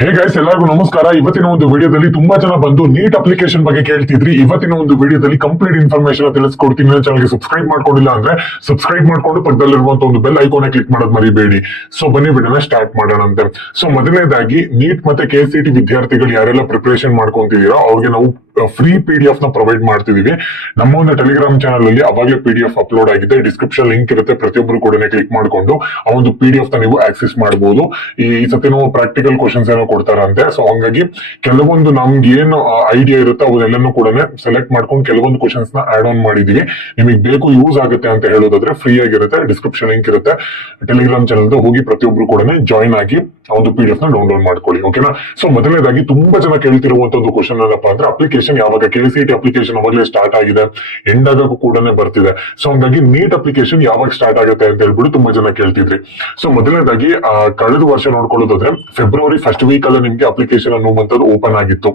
Hey guys, ಎಲ್ಲರಿಗೂ ನಮಸ್ಕಾರ. ಇವತ್ತಿನ ಒಂದು ವಿಡಿಯೋದಲ್ಲಿ ತುಂಬಾ ಜನ ಬಂದು ನೀಟ್ ಅಪ್ಲಿಕೇಶನ್ ಬಗ್ಗೆ ಕೇಳ್ತಿದ್ರಿ. ಇವತ್ತಿನ ಒಂದು ವಿಡಿಯೋದಲ್ಲಿ ಕಂಪ್ಲೀಟ್ ಇನ್ಫಾರ್ಮೇಶನ್ ತಿಳಿಸ್ಕೊಡ್ತೀನಿ. ಚಾನಲ್ಗೆ ಸಬ್ಸ್ಕ್ರೈಬ್ ಮಾಡ್ಕೊಂಡಿಲ್ಲ ಅಂದ್ರೆ ಸಬ್ಸ್ಕ್ರೈಬ್ ಮಾಡ್ಕೊಂಡು ಪಕ್ಕದಲ್ಲಿರುವಂತ ಒಂದು ಬೆಲ್ ಐಕಾನ್ ಕ್ಲಿಕ್ ಮಾಡೋದು ಮರಿಬೇಡಿ. ಸೊ ಬನ್ನಿ ವಿಡಿಯೋನ ಸ್ಟಾರ್ಟ್ ಮಾಡೋಣ ಅಂತೆ. ಸೊ ಮೊದಲನೇದಾಗಿ ನೀಟ್ ಮತ್ತೆ KCET ವಿದ್ಯಾರ್ಥಿಗಳು ಯಾರೆಲ್ಲ ಪ್ರಿಪರೇಷನ್ ಮಾಡ್ಕೊಂತಿದೀರೋ ಅವ್ರಿಗೆ ನಾವು ಫ್ರೀ PDF ನ ಪ್ರೊವೈಡ್ ಮಾಡ್ತಿದೀವಿ. ನಮ್ಮ ಒಂದು ಟೆಲಿಗ್ರಾಮ್ ಚಾನಲ್ ಅಲ್ಲಿ ಅವಾಗಲೇ PDF ಅಪ್ಲೋಡ್ ಆಗಿದೆ. ಡಿಸ್ಕ್ರಿಪ್ಷನ್ ಲಿಂಕ್ ಇರುತ್ತೆ, ಪ್ರತಿಯೊಬ್ಬರು ಕೂಡ ಕ್ಲಿಕ್ ಮಾಡ್ಕೊಂಡು ಆ ಒಂದು PDF ನ ನೀವು ಆಕ್ಸೆಸ್ ಮಾಡಬಹುದು. ಈ ಸತಿ ನಾವು ಪ್ರಾಕ್ಟಿಕಲ್ ಕ್ವಶನ್ಸ್ ಏನೋ ಕೊಡ್ತಾರಂತೆ. ಸೊ ಹಂಗಾಗಿ ಕೆಲವೊಂದು ನಮ್ಗೆ ಏನು ಐಡಿಯಾ ಇರುತ್ತೆ ಅವನ್ನೆಲ್ಲನೂ ಕೂಡ ಸೆಲೆಕ್ಟ್ ಮಾಡ್ಕೊಂಡು ಕೆಲವೊಂದು ಕ್ವಶನ್ಸ್ ನ ಆಡ್ ಆನ್ ಮಾಡಿದೀವಿ. ನಿಮಗೆ ಬೇಕು, ಯೂಸ್ ಆಗುತ್ತೆ ಅಂತ ಹೇಳೋದಾದ್ರೆ ಫ್ರೀ ಆಗಿರುತ್ತೆ, ಡಿಸ್ಕ್ರಿಪ್ಷನ್ ಲಿಂಕ್ ಇರುತ್ತೆ, ಟೆಲಿಗ್ರಾಮ್ ಚಾನಲ್ ಹೋಗಿ ಪ್ರತಿಯೊಬ್ರು ಕೂಡ ಜಾಯ್ನ್ ಆಗಿ ಆ ಒಂದು PDF ನ ಡೌನ್ಲೋಡ್ ಮಾಡ್ಕೊಳ್ಳಿ. ಓಕೆನಾ? ಸೊ ಮೊದಲನೇದಾಗಿ ತುಂಬಾ ಜನ ಕೇಳ್ತಿರುವಂತ ಒಂದು ಕ್ವಶನ್ ಏನಪ್ಪಾ ಅಂದ್ರೆ ಅಪ್ಲಿಕೇಶನ್ ಯಾವಾಗ KCET ಅಪ್ಲಿಕೇಶನ್ ಅವಾಗಲೇ ಸ್ಟಾರ್ಟ್ ಆಗಿದೆ, ಎಂಡ್ ಆಗಕ್ಕೂ ಕೂಡ ಬರ್ತಿದೆ. ಸೊ ಹಂಗಾಗಿ ನೀಟ್ ಅಪ್ಲಿಕೇಶನ್ ಯಾವಾಗ ಸ್ಟಾರ್ಟ್ ಆಗುತ್ತೆ ಅಂತ ಹೇಳ್ಬಿಟ್ಟು ತುಂಬಾ ಜನ ಕೇಳ್ತಿದ್ರಿ. ಸೊ ಮೊದಲನೇದಾಗಿ ಕಳೆದ ವರ್ಷ ನೋಡ್ಕೊಳ್ಳೋದಾದ್ರೆ ಫೆಬ್ರವರಿ ಫಸ್ಟ್ ವೀಕ್ ಅಲ್ಲ ನಿಮ್ಗೆ ಅಪ್ಲಿಕೇಶನ್ ಅನ್ನುವಂಥದ್ದು ಓಪನ್ ಆಗಿತ್ತು.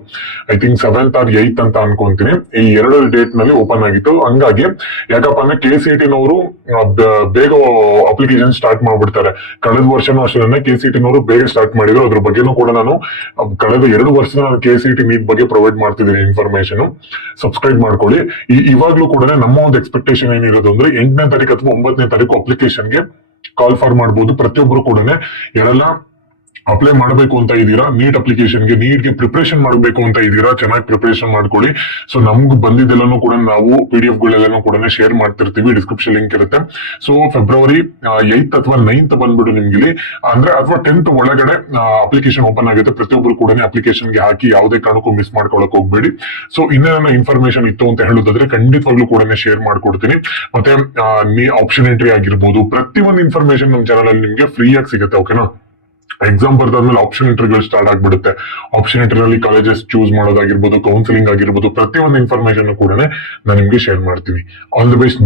I think 7th or 8th ಅಂತ ಅನ್ಕೊಂತೀನಿ. ಈ ಎರಡು ಡೇಟ್ ನಲ್ಲಿ ಓಪನ್ ಆಗಿತ್ತು. ಹಂಗಾಗಿ ಯಾಕಪ್ಪ ಅಂದ್ರೆ KCET ನವರು ಬೇಗ ಅಪ್ಲಿಕೇಶನ್ ಸ್ಟಾರ್ಟ್ ಮಾಡ್ಬಿಡ್ತಾರೆ. ಕಳೆದ ವರ್ಷನೂ ಅಷ್ಟೇ KCET ನವರು ಬೇಗ ಸ್ಟಾರ್ಟ್ ಮಾಡಿದ್ರು. ಅದ್ರ ಬಗ್ಗೆನೂ ಕೂಡ ನಾನು ಕಳೆದ 2 ವರ್ಷ KCET ನೀಟ್ ಬಗ್ಗೆ ಪ್ರೊವೈಡ್ ಮಾಡ್ತಿದ್ದೀನಿ ಇನ್ಫಾರ್ಮೇಶನ್. ಸಬ್ಸ್ಕ್ರೈಬ್ ಮಾಡ್ಕೊಳ್ಳಿ. ಇವಾಗ್ಲೂ ಕೂಡ ನಮ್ಮ ಒಂದು ಎಕ್ಸ್ಪೆಕ್ಟೇಷನ್ ಏನಿರೋದು ಅಂದ್ರೆ 8ನೇ ತಾರೀಕು ಅಥವಾ 9ನೇ ತಾರೀಕು ಅಪ್ಲಿಕೇಶನ್ಗೆ ಕಾಲ್ ಫಾರ್ ಮಾಡಬಹುದು. ಪ್ರತಿಯೊಬ್ಬರು ಕೂಡ ಯಾರೆಲ್ಲ ಅಪ್ಲೈ ಮಾಡಬೇಕು ಅಂತ ಇದ್ದೀರಾ, ನೀಟ್ ಅಪ್ಲಿಕೇಶನ್ಗೆ, ನೀಟ್ಗೆ ಪ್ರಿಪರೇಷನ್ ಮಾಡಬೇಕು ಅಂತ ಇದ್ದೀರಾ, ಚೆನ್ನಾಗಿ ಪ್ರಿಪರೇಷನ್ ಮಾಡ್ಕೊಳ್ಳಿ. ಸೊ ನಮ್ಗೆ ಬಂದಿದ್ದೆಲ್ಲನೂ ಕೂಡ ನಾವು PDF ಗಳೆಲ್ಲನೂ ಕೂಡ ಶೇರ್ ಮಾಡ್ತಿರ್ತೀವಿ. ಡಿಸ್ಕ್ರಿಪ್ಷನ್ ಲಿಂಕ್ ಇರುತ್ತೆ. ಸೊ ಫೆಬ್ರವರಿ 8th ಅಥವಾ 9th ಬಂದ್ಬಿಟ್ಟು ನಿಮ್ಗೆ ಅಂದ್ರೆ ಅಥವಾ 10th ಒಳಗಡೆ ಅಪ್ಲಿಕೇಶನ್ ಓಪನ್ ಆಗುತ್ತೆ. ಪ್ರತಿಯೊಬ್ಬರು ಕೂಡ ಅಪ್ಲಿಕೇಶನ್ಗೆ ಹಾಕಿ ಯಾವುದೇ ಕಾರಣಕ್ಕೂ ಮಿಸ್ ಮಾಡ್ಕೊಳಕ್ ಹೋಗ್ಬೇಡಿ. ಸೊ ಇನ್ನೇನ ಇನ್ಫಾರ್ಮೇಶನ್ ಇತ್ತು ಅಂತ ಹೇಳೋದಾದ್ರೆ ಖಂಡಿತವಾಗ್ಲೂ ಕೂಡ ಶೇರ್ ಮಾಡ್ಕೊಡ್ತೀನಿ. ಮತ್ತೆ ಆಪ್ಷನ್ ಎಂಟ್ರಿ ಆಗಿರ್ಬೋದು, ಪ್ರತಿಯೊಂದು ಇನ್ಫಾರ್ಮೇಶನ್ ನಮ್ಮ ಚಾನಲ್ ಅಲ್ಲಿ ನಿಮ್ಗೆ ಫ್ರೀ ಆಗಿ ಸಿಗುತ್ತೆ. ಓಕೆನಾ? ಎಕ್ಸಾಮ್ ಬರ್ದಾದ್ಮೇಲೆ ಆಪ್ಷನ್ ಎಂಟ್ರಿಗಳು ಸ್ಟಾರ್ಟ್ ಆಗ್ಬಿಡುತ್ತೆ. ಆಪ್ಷನ್ ಎಂಟ್ರಿನಲ್ಲಿ ಕಾಲೇಜಸ್ ಚೂಸ್ ಮಾಡೋದಾಗಿರ್ಬೋದು, ಕೌನ್ಸಿಲಿಂಗ್ ಆಗಿರ್ಬೋದು, ಪ್ರತಿಯೊಂದು ಇನ್ಫಾರ್ಮೇಶನ್ ಕೂಡ ನಾನು ನಿಮ್ಗೆ ಶೇರ್ ಮಾಡ್ತೀನಿ. All the best.